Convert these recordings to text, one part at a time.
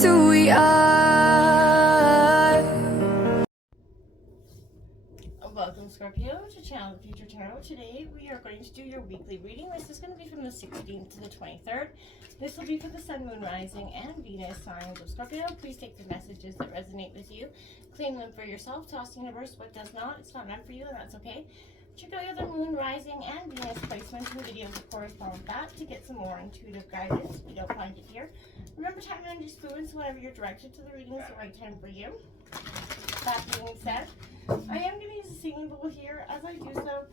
just who we are. Welcome, Scorpio, to Channel the Future Tarot. Today we are going to do your weekly reading. This is going to be from the 16th to the 23rd. This will be for the Sun, Moon, Rising, and Venus signs of Scorpio. Please take the messages that resonate with you, claim them for yourself, toss the universe what does not. It's not meant for you, and that's okay. Check out your other Moon, Rising, and Venus placements in the videos that correspond with that to get some more intuitive guidance if you don't find it here. Remember, time and energy is fluid, so whenever you're directed to the reading is the right time for you. That being said, I am going to use a singing bowl here. As I do so,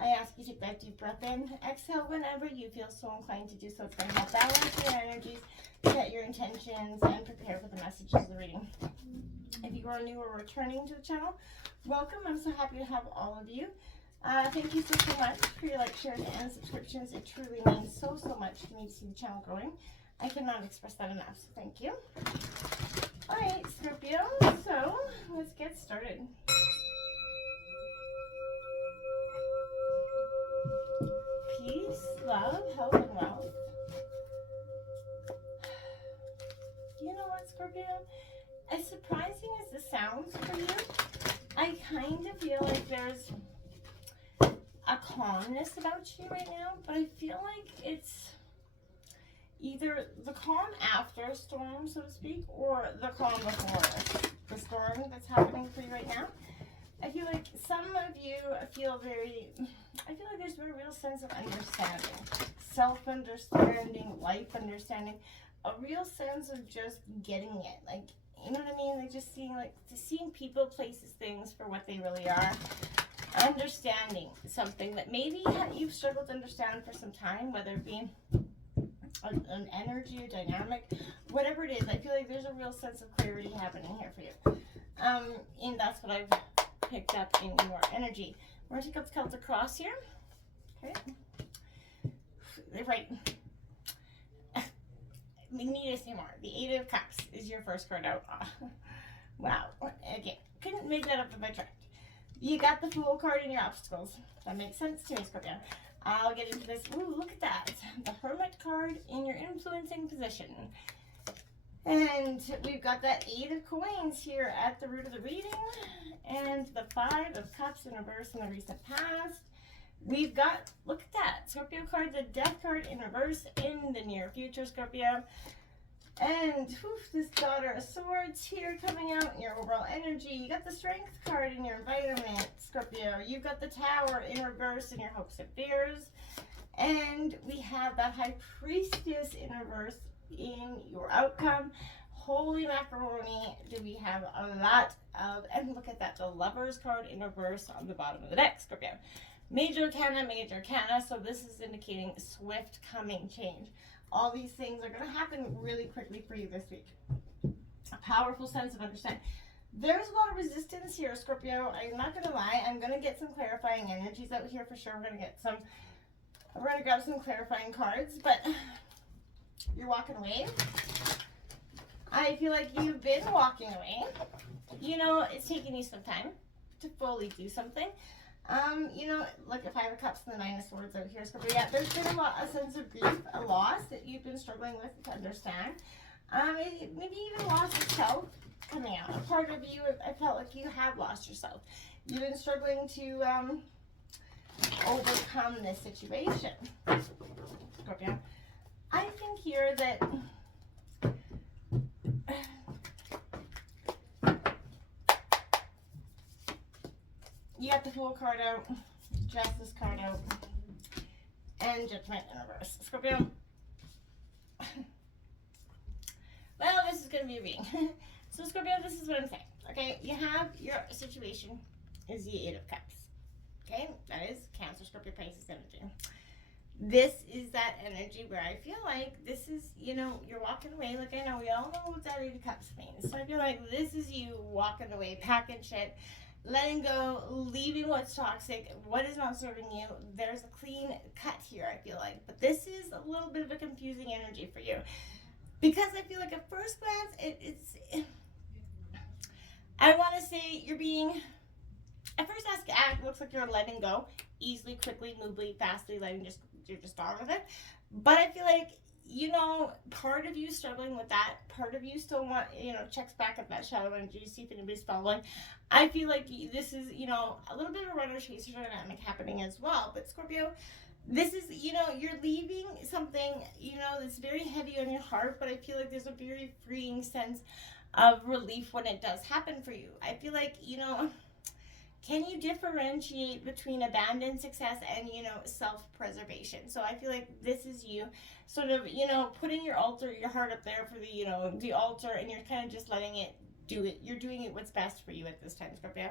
I ask you to take that deep breath in. Exhale whenever you feel so inclined to do so. It's going to help balance your energies, set your intentions, and prepare for the messages of the reading. If you are new or returning to the channel, welcome. I'm so happy to have all of you. Thank you so much for your likes, shares, and subscriptions. It truly means so much to me to see the channel growing. I cannot express that enough, so thank you. Alright, Scorpio, so let's get started. Peace, love, health, and wealth. You know what, Scorpio? As surprising as this sounds for you, I kind of feel like there's a calmness about you right now, but I feel like it's either the calm after a storm, so to speak, or the calm before the storm that's happening for you right now. I feel like some of you feel I feel like there's a real sense of understanding, self-understanding, life understanding, a real sense of just getting it. Like, you know what I mean? Like just seeing people, places, things for what they really are. Understanding something that maybe you've struggled to understand for some time, whether it be an energy, a dynamic, whatever it is. I feel like there's a real sense of clarity happening here for you. And that's what I've picked up in your energy. We're going to take up the Celtic cross here. Okay. Right. We need to say more. The Eight of Cups is your first card out. Wow. Again, couldn't make that up if I tried. You got the Fool card in your obstacles. That makes sense to me, Scorpio. I'll get into this. Ooh, look at that. The Hermit card in your influencing position. And we've got that Eight of Coins here at the root of the reading. And the Five of Cups in reverse in the recent past. We've got, look at that, Scorpio card, the Death card in reverse in the near future, Scorpio. And this Daughter of Swords here coming out in your overall energy. You got the Strength card in your environment, Scorpio. You've got the Tower in reverse in your hopes and fears. And we have that High Priestess in reverse in your outcome. Holy macaroni, do we have a lot of, and look at that, the Lovers card in reverse on the bottom of the deck, Scorpio. Major arcana, so this is indicating swift coming change. All these things are going to happen really quickly for you this week. A powerful sense of understanding. There's a lot of resistance here, Scorpio. I'm not going to lie. I'm going to get some clarifying energies out here for sure. We're going to grab some clarifying cards, but you're walking away. I feel like you've been walking away. You know, it's taking you some time to fully do something. You know, look at Five of Cups and the Nine of Swords out here, Scorpio. Yeah, there's been a sense of grief, a loss that you've been struggling with to understand. Maybe even loss of self coming out. A part of you, I felt like you have lost yourself. You've been struggling to overcome this situation, Scorpio. I think here that you got the Fool card out, Justice card out, and Judgment in reverse. Scorpio. Well, this is going to be a reading. So, Scorpio, this is what I'm saying. Okay, you have your situation is the Eight of Cups. Okay, that is Cancer, Scorpio, Pisces energy. This is that energy where I feel like this is, you know, you're walking away. Like, I know we all know what that Eight of Cups means. So I feel like this is you walking away, packing shit, letting go, leaving what's toxic, what is not serving you. There's a clean cut here, I feel like. But this is a little bit of a confusing energy for you. Because I feel like at first glance, I want to say you're being, at first act looks like you're letting go easily, quickly, movably, fastly, you're just on with it. But I feel like you know, part of you struggling with that, part of you still want, you know, checks back at that shadow energy to see if anybody's following. I feel like this is, you know, a little bit of a runner chaser dynamic happening as well. But Scorpio, this is, you know, you're leaving something, you know, that's very heavy on your heart, but I feel like there's a very freeing sense of relief when it does happen for you. I feel like, you know, can you differentiate between abandoned success and, you know, self-preservation? So I feel like this is you sort of, you know, putting your heart up there for the, you know, the altar, and you're kind of just letting it do it. You're doing it what's best for you at this time, Scorpio.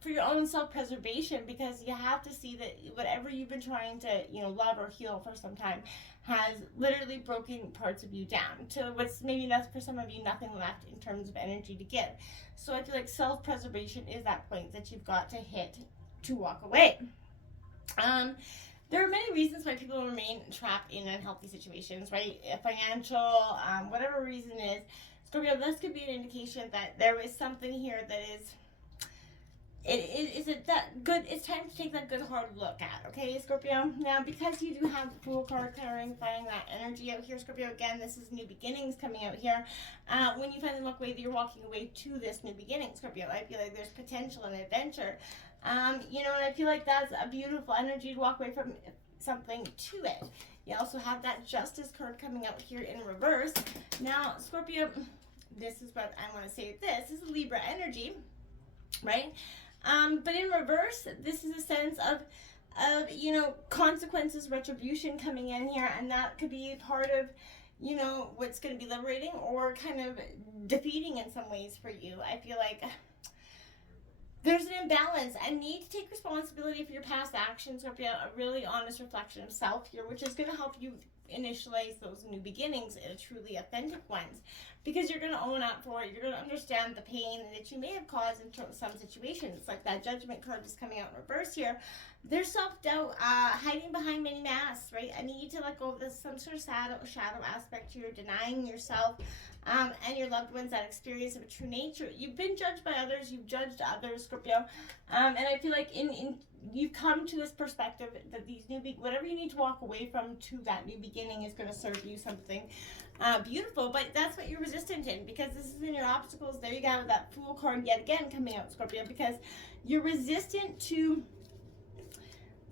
For your own self-preservation, because you have to see that whatever you've been trying to, you know, love or heal for some time has literally broken parts of you down to what's maybe that's for some of you nothing left in terms of energy to give. So I feel like self-preservation is that point that you've got to hit to walk away. There are many reasons why people remain trapped in unhealthy situations, right? Financial, whatever reason is. Scorpio, this could be an indication that there is something here that is is it that good? It's time to take that good hard look at, okay, Scorpio? Now, because you do have the Fool card clarifying that energy out here, Scorpio, again, this is new beginnings coming out here. When you finally walk away, you're walking away to this new beginning, Scorpio. I feel like there's potential and adventure. You know, and I feel like that's a beautiful energy to walk away from something to it. You also have that Justice card coming out here in reverse. Now, Scorpio, this is what I want to say. This is Libra energy, right? But in reverse, this is a sense of you know, consequences, retribution coming in here, and that could be part of, you know, what's going to be liberating or kind of defeating in some ways for you. I feel like there's an imbalance and need to take responsibility for your past actions, or a really honest reflection of self here, which is going to help you initialize those new beginnings in truly authentic ones, because you're going to own up for it. You're going to understand the pain that you may have caused in some situations. Like that Judgment card is coming out in reverse here. There's self-doubt, hiding behind many masks, right? I need to let go of this, some sort of shadow aspect here, denying yourself and your loved ones that experience of a true nature. You've been judged by others. You've judged others, Scorpio. And I feel like you've come to this perspective that these whatever you need to walk away from to that new beginning is going to serve you something beautiful. But that's what you're resistant in, because this is in your obstacles. There you go, that Fool card yet again coming out, Scorpio, because you're resistant to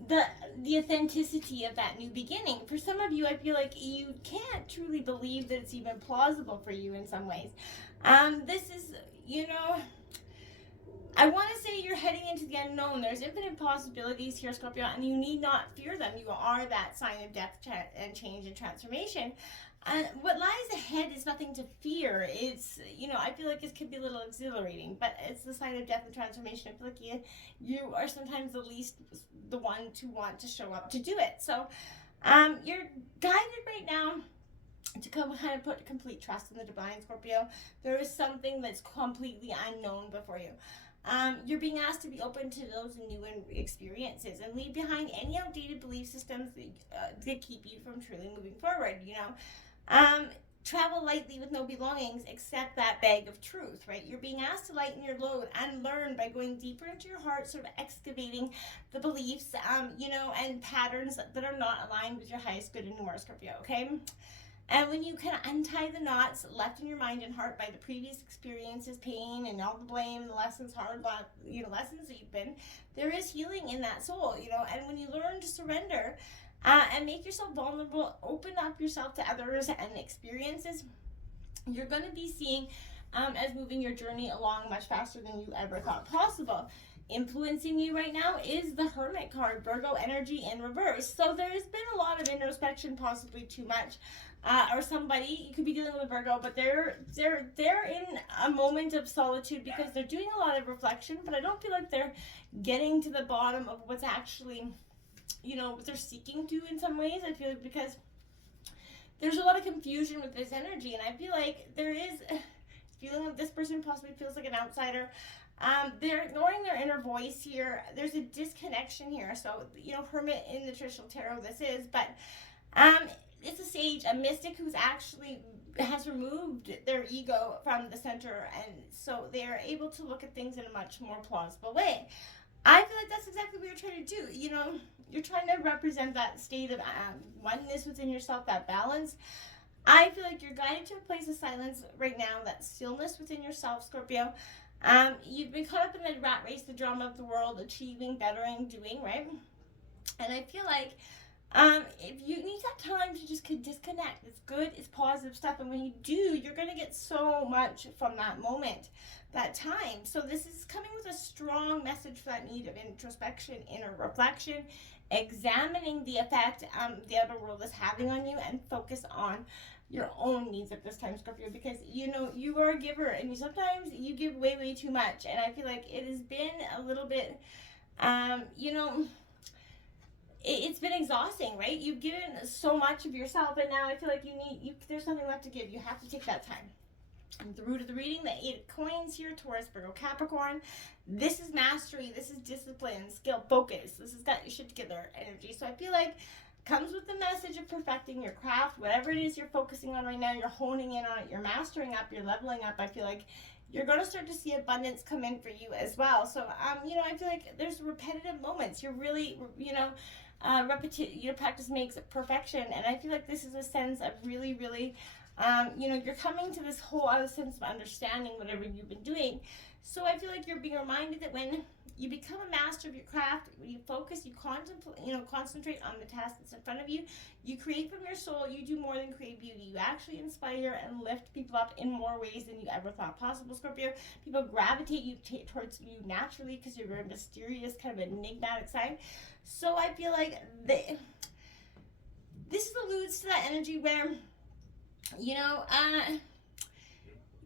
the authenticity of that new beginning. For some of you, I feel like you can't truly believe that it's even plausible for you in some ways. This is, you know, I want to say you're heading into the unknown. There's infinite possibilities here, Scorpio, and you need not fear them. You are that sign of death and change and transformation. And what lies ahead is nothing to fear. It's, you know, I feel like it could be a little exhilarating, but it's the sign of death and transformation. I feel like you are sometimes the least the one to want to show up to do it. So you're guided right now to kind of put complete trust in the divine, Scorpio. There is something that's completely unknown before you. You're being asked to be open to those new experiences and leave behind any outdated belief systems that keep you from truly moving forward, you know. Travel lightly with no belongings except that bag of truth, right? You're being asked to lighten your load and learn by going deeper into your heart, sort of excavating the beliefs, you know, and patterns that are not aligned with your highest good and more, Scorpio, okay? And when you kind of untie the knots left in your mind and heart by the previous experiences, pain, and all the blame, the lessons, you know, lessons that you've been, there is healing in that soul, you know. And when you learn to surrender and make yourself vulnerable, open up yourself to others and experiences, you're going to be seeing as moving your journey along much faster than you ever thought possible. Influencing you right now is the Hermit card, Virgo energy in reverse. So there's been a lot of introspection, possibly too much. Or somebody, you could be dealing with Virgo, but they're in a moment of solitude because they're doing a lot of reflection, but I don't feel like they're getting to the bottom of what's actually, you know, what they're seeking to in some ways. I feel like because there's a lot of confusion with this energy, and I feel like there is feeling like this person possibly feels like an outsider. They're ignoring their inner voice here. There's a disconnection here. So, you know, Hermit in the traditional tarot this is, but it's a sage, a mystic who's actually has removed their ego from the center, and so they're able to look at things in a much more plausible way. I feel like that's exactly what you're trying to do. You know, you're trying to represent that state of oneness within yourself, that balance. I feel like you're guided to a place of silence right now, that stillness within yourself, Scorpio. You've been caught up in the rat race, the drama of the world, achieving, bettering, doing, right? And I feel like if you need that time to just disconnect, it's good, it's positive stuff. And when you do, you're going to get so much from that moment, that time. So this is coming with a strong message for that need of introspection, inner reflection, examining the effect the outer world is having on you, and focus on your own needs at this time, Scorpio, because you know you are a giver, and sometimes you give way too much. And I feel like it has been a little bit, you know, it's been exhausting, right? You've given so much of yourself, and now I feel like there's something left to give. You have to take that time. And the root of the reading, the 8 of coins here, Taurus, Virgo, Capricorn. This is mastery. This is discipline, skill, focus. This has got your shit together energy. So I feel like comes with the message of perfecting your craft, whatever it is you're focusing on right now. You're honing in on it. You're mastering up. You're leveling up. I feel like you're going to start to see abundance come in for you as well. So, you know, I feel like there's repetitive moments. You're really, you know, practice makes perfection, and I feel like this is a sense of really, you know, you're coming to this whole other sense of understanding whatever you've been doing. So I feel like you're being reminded that when you become a master of your craft, when you focus, you concentrate on the task that's in front of you. You create from your soul. You do more than create beauty. You actually inspire and lift people up in more ways than you ever thought possible, Scorpio. People gravitate towards you naturally because you're very mysterious, kind of enigmatic sign. So I feel like this alludes to that energy where, you know,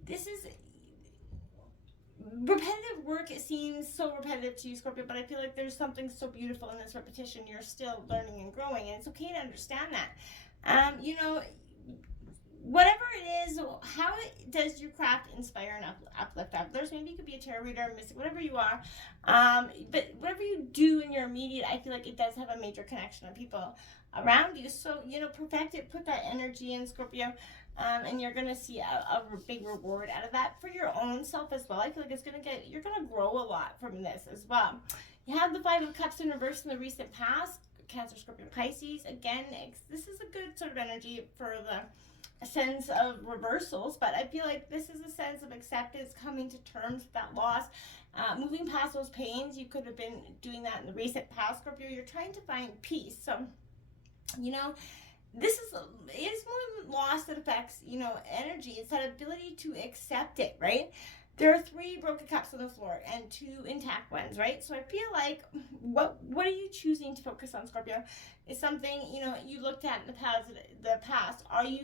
this is repetitive work. It seems so repetitive to you, Scorpio, but I feel like there's something so beautiful in this repetition. You're still learning and growing, and it's okay to understand that. You know, whatever it is, how does your craft inspire and uplift others? Maybe you could be a tarot reader, mystic, whatever you are. But whatever you do in your immediate, I feel like it does have a major connection on people around you. So, you know, perfect it, put that energy in, Scorpio. And you're going to see a big reward out of that for your own self as well. I feel like you're going to grow a lot from this as well. You have the 5 of Cups in reverse in the recent past. Cancer, Scorpio, Pisces. Again, this is a good sort of energy for the sense of reversals, but I feel like this is a sense of acceptance, coming to terms with that loss, moving past those pains. You could have been doing that in the recent past, Scorpio. You're trying to find peace. So, you know, it is more than loss that affects, you know, energy. It's that ability to accept it, right? There are 3 broken cups on the floor and 2 intact ones, right? So I feel like what are you choosing to focus on, Scorpio? Is something, you know, you looked at in the past. Are you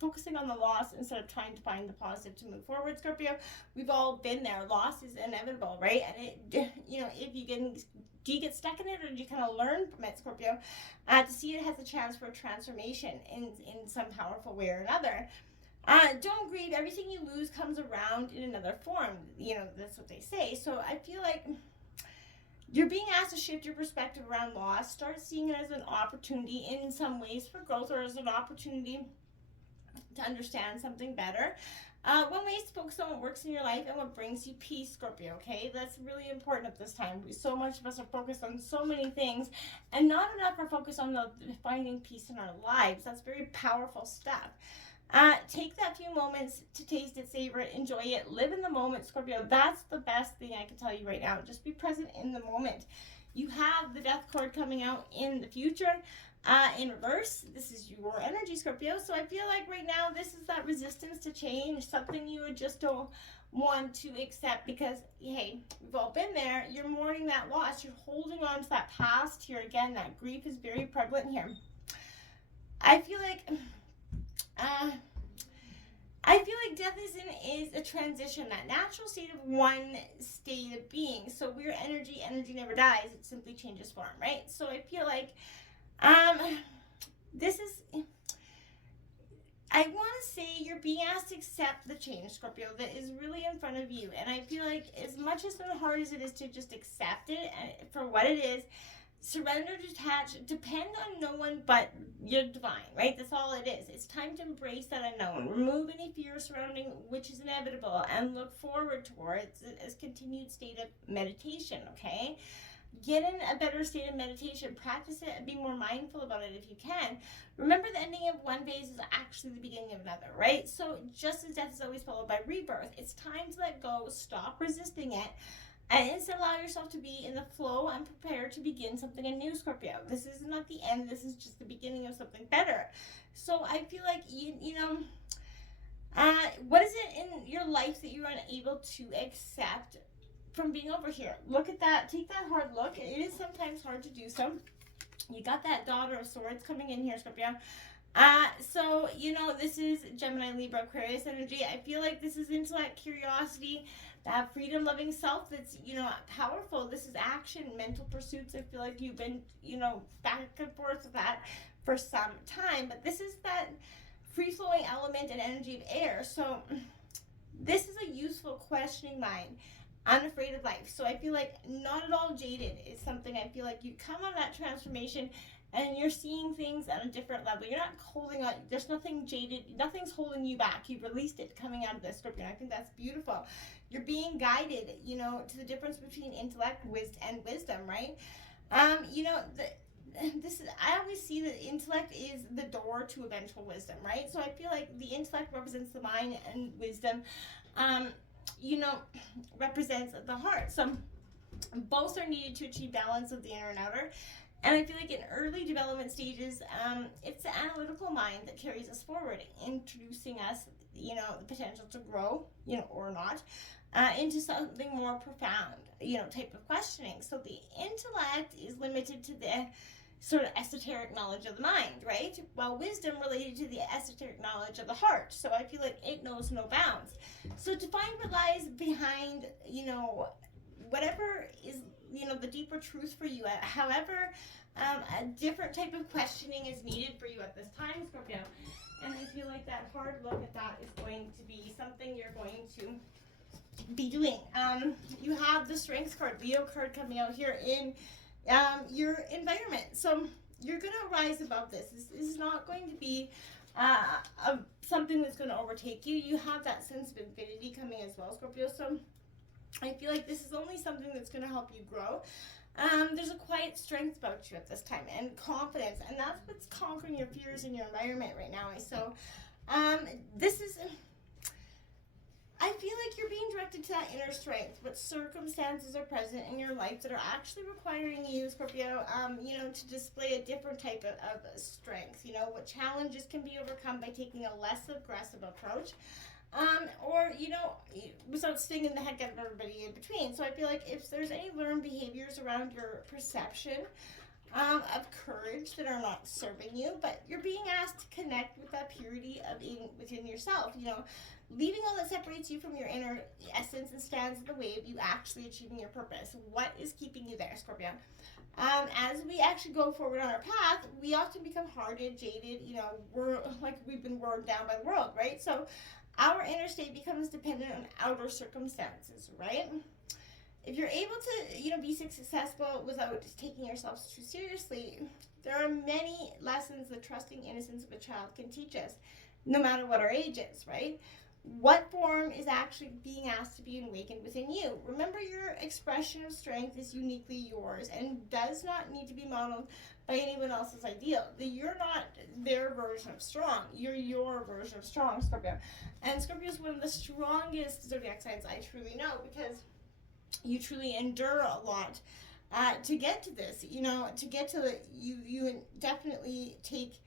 focusing on the loss instead of trying to find the positive to move forward, Scorpio? We've all been there. Loss is inevitable, right? And it, you know, do you get stuck in it, or do you kind of learn from it, Scorpio? To see it has a chance for a transformation in some powerful way or another. Don't grieve. Everything you lose comes around in another form. You know, that's what they say. So I feel like you're being asked to shift your perspective around loss. Start seeing it as an opportunity in some ways for growth, or as an opportunity to understand something better. One way is to focus on what works in your life and what brings you peace, Scorpio, okay? That's really important at this time. So much of us are focused on so many things, and not enough are focused on finding peace in our lives. That's very powerful stuff. Take that few moments to taste it, savor it, enjoy it, live in the moment, Scorpio. That's the best thing I can tell you right now. Just be present in the moment. You have the Death card coming out in the future. In reverse, this is your energy, Scorpio. So I feel like right now this is that resistance to change, something you just don't want to accept because, hey, we've all been there. You're mourning that loss. You're holding on to that past here. Again, that grief is very prevalent here. I feel like death is a transition, that natural state of one state of being. So we're energy never dies. It simply changes form, right? So I feel like this is, I want to say you're being asked to accept the change, Scorpio, that is really in front of you. And I feel like as much as hard as it is to just accept it for what it is, surrender, detach, depend on no one but your divine, right? That's all it is. It's time to embrace that unknown, remove any fear surrounding which is inevitable, and look forward towards a continued state of meditation, okay? Get in a better state of meditation, practice it, and be more mindful about it if you can. Remember, the ending of one phase is actually the beginning of another, right? So just as death is always followed by rebirth, it's time to let go, stop resisting it, and instead allow yourself to be in the flow and prepare to begin something anew, Scorpio. This is not the end, this is just the beginning of something better. So I feel like, what is it in your life that you're unable to accept from being over here? Look at that, take that hard look. It is sometimes hard to do so. You got that Daughter of Swords coming in here, Scorpio. So, this is Gemini, Libra, Aquarius energy. I feel like this is intellect, curiosity, that freedom loving self that's, powerful. This is action, mental pursuits. I feel like you've been, back and forth with that for some time. But this is that free flowing element and energy of air. So this is a useful questioning mind, unafraid of life. So I feel like not at all jaded is something. I feel like you come on that transformation and you're seeing things at a different level. You're not holding on. There's nothing jaded. Nothing's holding you back. You've released it coming out of this, Scorpio. I think that's beautiful. You're being guided, to the difference between intellect and wisdom, right? I always see that intellect is the door to eventual wisdom, right? So I feel like the intellect represents the mind, and wisdom, represents the heart. So both are needed to achieve balance of the inner and outer. And I feel like in early development stages, it's the analytical mind that carries us forward, introducing us, the potential to grow, or not, into something more profound, type of questioning. So the intellect is limited to the sort of esoteric knowledge of the mind, right? While wisdom related to the esoteric knowledge of the heart. So I feel like it knows no bounds. So to find what lies behind, whatever is, the deeper truth for you, however, a different type of questioning is needed for you at this time, Scorpio. And I feel like that hard look at that is going to be something you're going to be doing. You have the Strength card, Leo card, coming out here in your environment. So you're going to rise above this. This is not going to be something that's going to overtake you. You have that sense of infinity coming as well, Scorpio. So I feel like this is only something that's going to help you grow. There's a quiet strength about you at this time, and confidence, and that's what's conquering your fears in your environment right now. So I feel like you're being directed to that inner strength. What circumstances are present in your life that are actually requiring you, Scorpio, to display a different type of strength. What challenges can be overcome by taking a less aggressive approach. Or, without stinging the heck out of everybody in between. So I feel like if there's any learned behaviors around your perception of courage that are not serving you, but you're being asked to connect with that purity of being within yourself, leaving all that separates you from your inner essence and stands in the way of you actually achieving your purpose. What is keeping you there, Scorpio? As we actually go forward on our path, we often become hardened, jaded, we're like we've been worn down by the world, right? So our inner state becomes dependent on outer circumstances, right? If you're able to, be successful without taking yourself too seriously, there are many lessons the trusting innocence of a child can teach us, no matter what our age is, right? What form is actually being asked to be awakened within you? Remember, your expression of strength is uniquely yours and does not need to be modeled by anyone else's ideal. You're not their version of strong. You're your version of strong, Scorpio. And Scorpio is one of the strongest zodiac signs I truly know, because you truly endure a lot to get to this. To get to it, you definitely take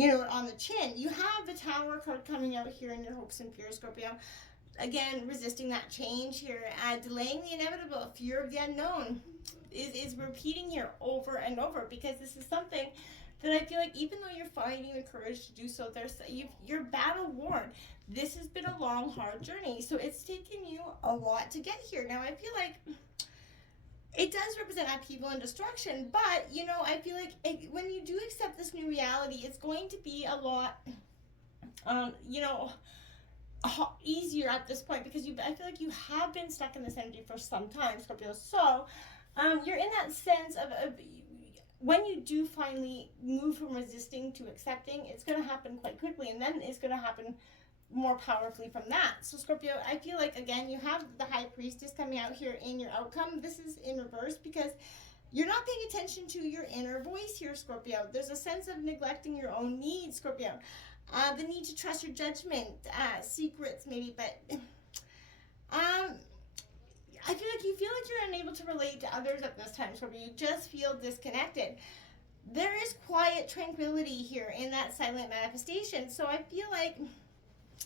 on the chin. You have the Tower card coming out here in your hopes and fears, Scorpio. Again, resisting that change here, delaying the inevitable, fear of the unknown is repeating here over and over, because this is something that I feel like even though you're finding the courage to do so, you're battle worn. This has been a long, hard journey, so it's taken you a lot to get here. Now, I feel like it does represent upheaval and destruction, but, I feel like when you do accept this new reality, it's going to be a lot, easier at this point, because I feel like you have been stuck in this energy for some time, Scorpio. So, you're in that sense of when you do finally move from resisting to accepting, it's going to happen quite quickly, and then it's going to happen more powerfully from that. So Scorpio, I feel like, again, you have the High Priestess coming out here in your outcome. This is in reverse because you're not paying attention to your inner voice here, Scorpio. There's a sense of neglecting your own needs, Scorpio. The need to trust your judgment, secrets maybe, but I feel like you're unable to relate to others at this time, Scorpio. You just feel disconnected. There is quiet tranquility here in that silent manifestation. So I feel like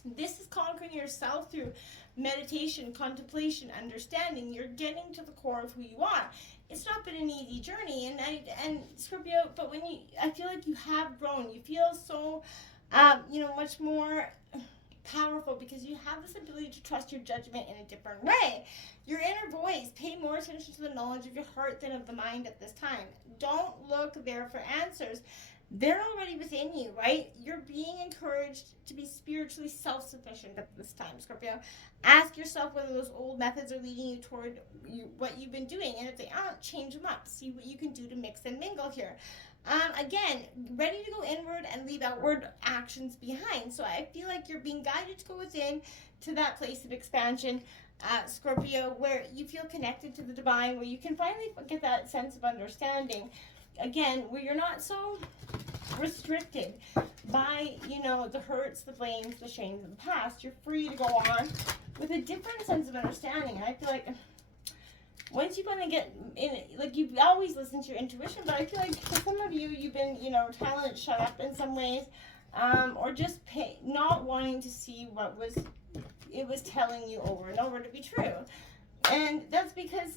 this is conquering yourself through meditation, contemplation, understanding. You're getting to the core of who you are. It's not been an easy journey, and Scorpio, but I feel like you have grown. You feel so, much more powerful because you have this ability to trust your judgment in a different way. Your inner voice, pay more attention to the knowledge of your heart than of the mind at this time. Don't look there for answers. They're already within you, right? You're being encouraged to be spiritually self-sufficient at this time, Scorpio. Ask yourself whether those old methods are leading you toward what you've been doing, and if they aren't, change them up. See what you can do to mix and mingle here. Again, ready to go inward and leave outward actions behind. So I feel like you're being guided to go within to that place of expansion, Scorpio, where you feel connected to the divine, where you can finally get that sense of understanding. Again, where you're not so restricted by, the hurts, the blames, the shames of the past. You're free to go on with a different sense of understanding. And I feel like once you kind of get in, like, you always listen to your intuition, but I feel like for some of you, you've been, talent shut up in some ways, or just not wanting to see what it was telling you over and over to be true. And that's because,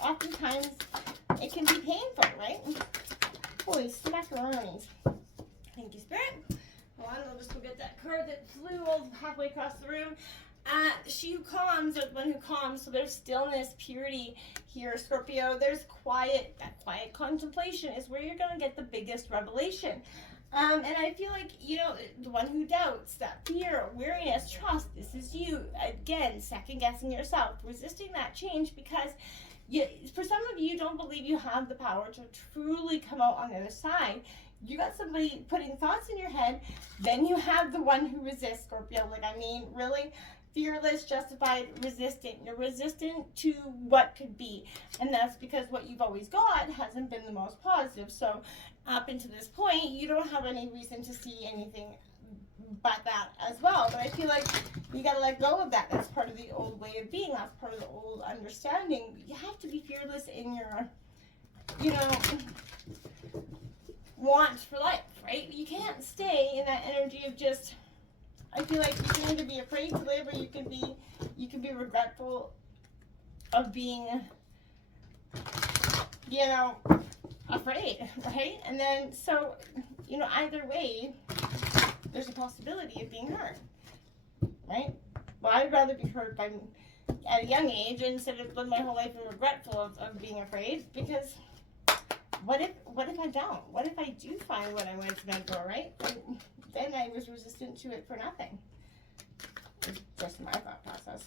oftentimes it can be painful, right? Holy smackaroonies. Thank you, Spirit. Hold on, I'll just go get that card that flew halfway across the room. She who calms, or the one who calms. So there's stillness, purity here, Scorpio. There's quiet. That quiet contemplation is where you're going to get the biggest revelation. And I feel like, the one who doubts, that fear, weariness, trust, this is you. Again, second guessing yourself, resisting that change because for some of you don't believe you have the power to truly come out on the other side. You got somebody putting thoughts in your head, then you have the one who resists, Scorpio. Really? Fearless, justified, resistant. You're resistant to what could be. And that's because what you've always got hasn't been the most positive. So up until this point, you don't have any reason to see anything but that as well. But I feel like you got to let go of that. That's part of the old way of being. That's part of the old understanding. You have to be fearless in your, want for life, right? You can't stay in that energy of just, I feel like you can either be afraid to live or you can be regretful of being, afraid, right? And then, so, either way, there's a possibility of being hurt, right? Well, I'd rather be hurt at a young age instead of living my whole life regretful of being afraid, because what if I don't? What if I do find what I was meant for, right? And then I was resistant to it for nothing. It's just my thought process.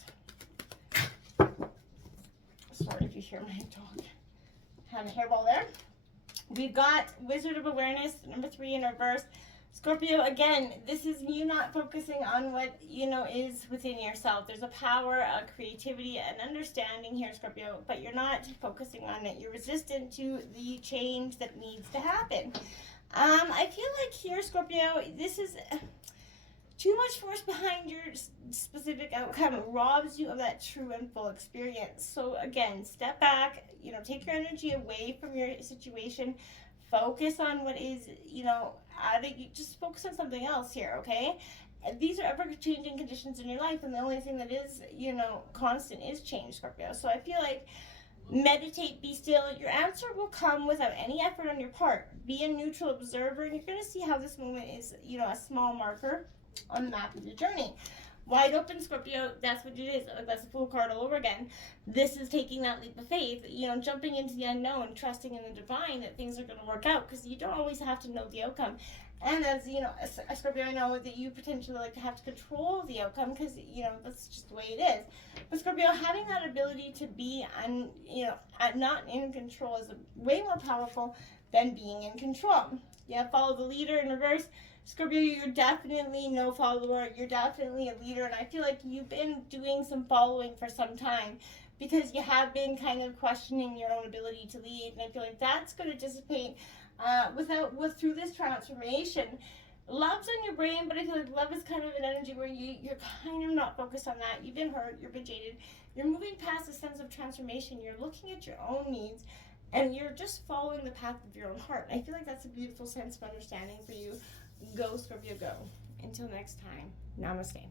Sorry if you hear my dog having a hairball there. We've got Wizard of Awareness, number 3 in reverse. Scorpio, again, this is you not focusing on what, is within yourself. There's a power, a creativity, an understanding here, Scorpio, but you're not focusing on it. You're resistant to the change that needs to happen. I feel like here, Scorpio, this is too much force behind your specific outcome. It robs you of that true and full experience. So again, step back, take your energy away from your situation. Focus on what is, just focus on something else here, okay? These are ever-changing conditions in your life, and the only thing that is, constant is change, Scorpio. So I feel like meditate, be still. Your answer will come without any effort on your part. Be a neutral observer, and you're going to see how this moment is, a small marker on the map of your journey. Wide open, Scorpio, that's what it is. That's a Fool card all over again. This is taking that leap of faith, jumping into the unknown, trusting in the divine that things are going to work out, because you don't always have to know the outcome. And as, Scorpio, I know that you potentially like to have to control the outcome because, that's just the way it is. But Scorpio, having that ability to be, not in control is way more powerful than being in control. Yeah, follow the leader in reverse. Scorpio, you're definitely no follower. You're definitely a leader. And I feel like you've been doing some following for some time because you have been kind of questioning your own ability to lead. And I feel like that's going to dissipate through this transformation. Love's on your brain, but I feel like love is kind of an energy where you're kind of not focused on that. You've been hurt. You've been jaded. You're moving past a sense of transformation. You're looking at your own needs. And you're just following the path of your own heart. I feel like that's a beautiful sense of understanding for you. Go, Scorpio, go. Until next time, namaste.